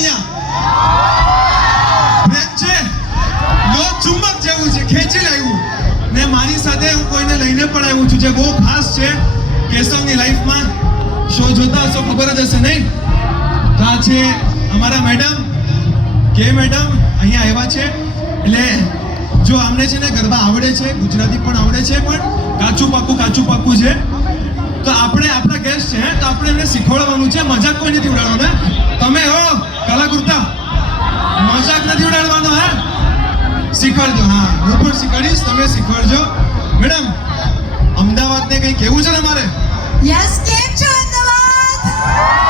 અહીંયા પ્રેમ છે લો ચુંબક જેવું છે ખેંચી લાવ્યું ને મારી સાથે હું કોઈને લઈને પણ આવ્યો છું જે બહુ ખાસ છે કેશવની લાઈફમાં શો જોતા હશો ખબર જ હશે નહીં તો આ છે અમારા મેડમ કે મેડમ અહીંયા આવ્યા છે એટલે જો આમને છે ને ગરબા આવડે છે ગુજરાતી પણ આવડે છે પણ કાચું પાકું છે તો આપણે આપણા ગેસ્ટ છે તો આપણે એમને શીખવાડવાનું છે મજાક કોઈ નથી ઉડાડવાનો તમે હો કલાકૃતા મજાક નથી ઉડાડવાનો હે શીખવાડજો હા હું પણ શીખવાડીશ તમે શીખવાડજો મેડમ અમદાવાદને કંઈ કહેવું છે ને મારે યસ કેમ છો અમદાવાદ